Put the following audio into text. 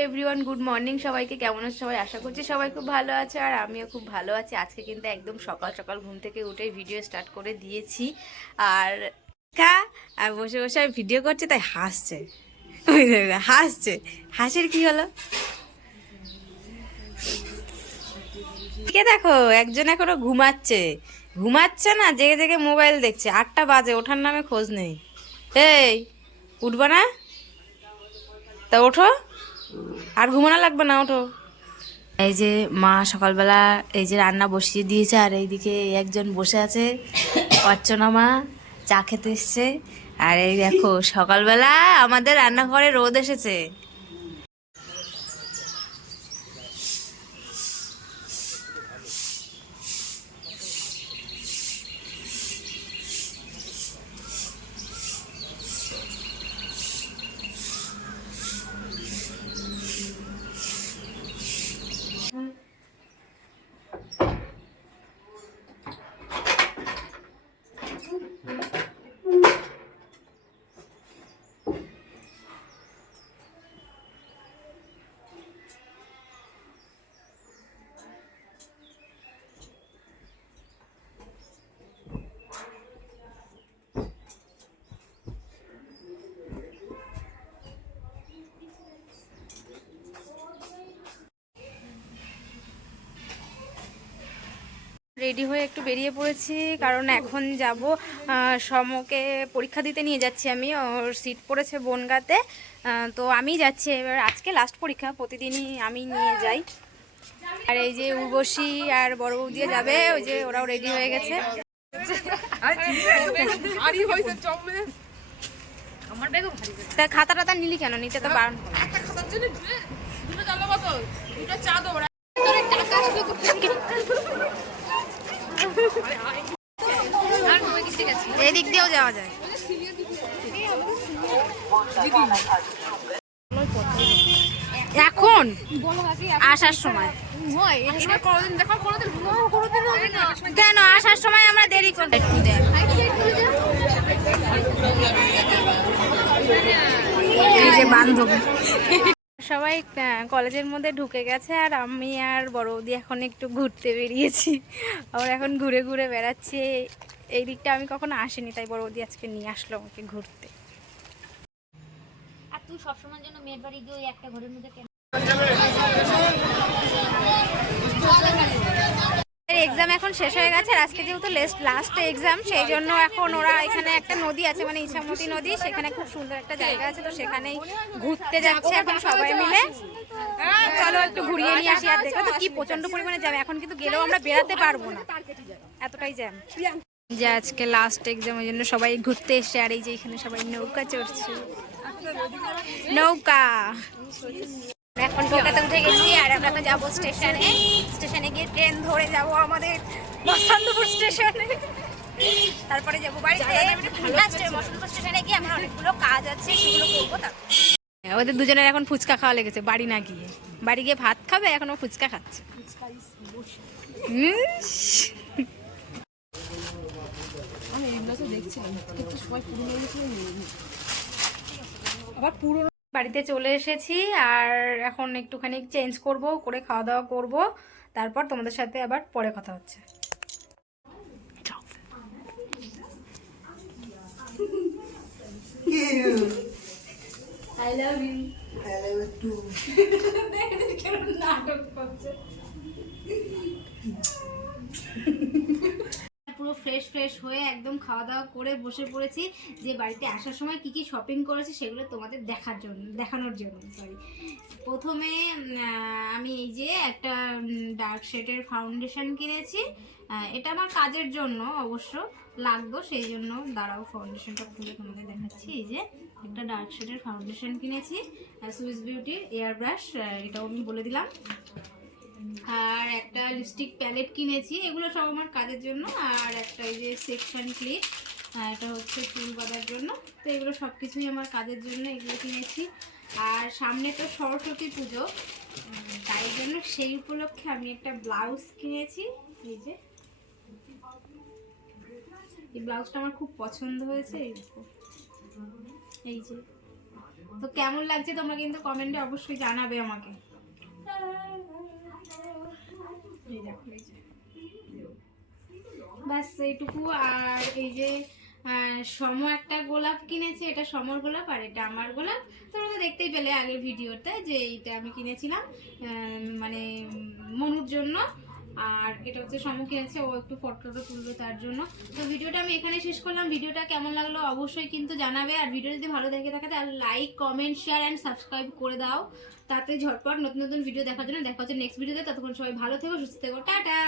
Everyone good morning সবাইকে। কেমন আছে সবাই? আশা করছি সবাই খুব ভালো আছে আর আমিও খুব ভালো আছি। আজকে কিন্তু একদম সকাল সকাল ঘুম থেকে উঠে ভিডিও স্টার্ট করে দিয়েছি। আর কা আর বসে বসে আমি ভিডিও করছি, তাই হাসছে। হাসছে। হাসির কি হলো? কে দেখো, একজন এখনও ঘুমাচ্ছে। ঘুমাচ্ছে না, জেগে জেগে মোবাইল দেখছে। আটটা বাজে, ওঠার নামে খোঁজ নেই। এই, উঠবা না? তা ওঠো। আর ঘুমানো লাগবে না, ওঠো। এই যে মা সকালবেলা এই যে রান্না বসিয়ে দিয়েছে, আর এইদিকে এই একজন বসে আছে, অর্চনা মা, চা খেতে এসছে। আর এই দেখো, সকালবেলা আমাদের রান্নাঘরে রোদ এসেছে। রেডি হয়ে একটু বেরিয়ে পড়েছি কারণ এখন যাব সমকে পরীক্ষা দিতে নিয়ে যাচ্ছি আমি ওর সিট পড়েছে বনগাতে তো আমি যাচ্ছি এবার আজকে লাস্ট পরীক্ষা প্রতিদিনই আমি নিয়ে যাই। আর এই যে উর্বশী আর বড় বউ দিয়ে যাবে ওই যে ওরাও রেডি হয়ে গেছে। তা খাতা টাতা নিলি কেন? নিতে তো বারণ। এই দিক দিয়েও যাওয়া যায়। এখন আসার সময়। কেন? আসার সময় আমরা দেরি এই যে বান্ধবী। সবাই কলেজের মধ্যে ঢুকে গেছে আর আমি আর বড় বৌদি এখন একটু ঘুরতে বেরিয়েছি। আবার এখন ঘুরে ঘুরে বেড়াচ্ছি। এই দিকটা আমি কখনো আসিনি, তাই বড় বৌদি আজকে নিয়ে আসলো আমাকে ঘুরতে। আর তুই সবসময়ের জন্য মেয়ের বাড়ি গিয়ে ওই একটা ঘরের মধ্যে এক্সাম এখন শেষ হয়ে গেছে আজকে যেহেতু লাস্ট এক্সাম সেই জন্য এখন ওরা এখানে একটা নদী আছে মানে ইছামতি নদী, সেখানে খুব সুন্দর একটা জায়গা আছে, তো সেখানেই ঘুরতে যাচ্ছে এখন সবাই মিলে। চলো একটু ঘুরিয়ে নিয়ে আসি আর দেখো তো কি প্রচণ্ড পরিমাণে জ্যাম এখন কিন্তু গেলেও আমরা বেরাতে পারব না। এতটাই জ্যাম যে আজকে লাস্ট এক্সাম ওই জন্য সবাই ঘুরতে এসে আর এই যে এখানে সবাই নৌকা চড়ছে। নৌকা। এখন টোকাতে উঠে গেছি, আর আমরা তো যাব স্টেশনে স্টেশনে গিয়ে ট্রেন ধরে যাব আমাদের বসন্তপুর স্টেশনে। তারপরে যাব বাড়িতে। লাস্টে বসন্তপুর স্টেশনে গিয়ে আমার অনেকগুলো কাজ আছে সেগুলো করব তারপর। ওদের দুজনের এখন ফুচকা খাওয়া লেগেছে বাড়ি না গিয়ে। বাড়ি গিয়ে ভাত খাবে এখন ও ফুচকা খাচ্ছে। বাড়িতে চলে এসেছি আর এখন একটুখানি চেঞ্জ করব করে খাওয়া দাওয়া করব। তারপর তোমাদের সাথে আবার পরে কথা হচ্ছে। পুরো ফ্রেশ ফ্রেশ হয়ে একদম খাওয়া দাওয়া করে বসে পড়েছি। যে বাড়িতে আসার সময় কি কি শপিং করেছি সেগুলো তোমাদের দেখার জন্য, দেখানোর জন্য সরি প্রথমে আমি এই যে একটা ডার্ক শেডের ফাউন্ডেশন কিনেছি। এটা আমার কাজের জন্য অবশ্য, লাগতো, সেই জন্য দাঁড়াও ফাউন্ডেশনটা খুলে তোমাদের দেখাচ্ছি। এই যে একটা ডার্ক শেডের ফাউন্ডেশন কিনেছি সুইস বিউটির এয়ার ব্রাশ এটাও আমি বলে দিলাম। আর একটা লিপস্টিক প্যালেট কিনেছি, এগুলো সব আমার কাজের জন্য। আর একটা এই যে সেকশন ক্লিপ এটা হচ্ছে চুল বাঁধার জন্য। তো এগুলো সব কিছুই আমার কাজের জন্য এগুলো কিনেছি। আর সামনে তো সরস্বতী পুজো তাই জন্য সেই উপলক্ষে আমি একটা ব্লাউজ কিনেছি। এই যে। এই ব্লাউজটা আমার খুব পছন্দ হয়েছে, এই যে। তো কেমন লাগছে তোমরা কিন্তু কমেন্টে অবশ্যই জানাবে আমাকে। ব্যাস এইটুকু, আর এই যে সম একটা গোলাপ কিনেছে, এটা সমর গোলাপ আর এটা আমার গোলাপ। তোমরা তো দেখতেই পেলে আগের ভিডিওতে যে এইটা আমি কিনেছিলাম মানে মনুর জন্য। আর এটা হচ্ছে সম্মুখীন আছে, ও একটু ফটোটা তুলবে তার জন্য। তো ভিডিওটা আমি এখানে শেষ করলাম। ভিডিওটা কেমন লাগল অবশ্যই কিন্তু জানাবে। আর ভিডিও যদি ভালো দেখে থাকে, তাহলে like comment share and subscribe করে দাও। তাতে ঝটপট নতুন নতুন ভিডিও দেখার জন্য দেখা হচ্ছে নেক্সট ভিডিওতে ততক্ষণ সবাই ভালো থেকো, সুস্থ থেকো। টাটা!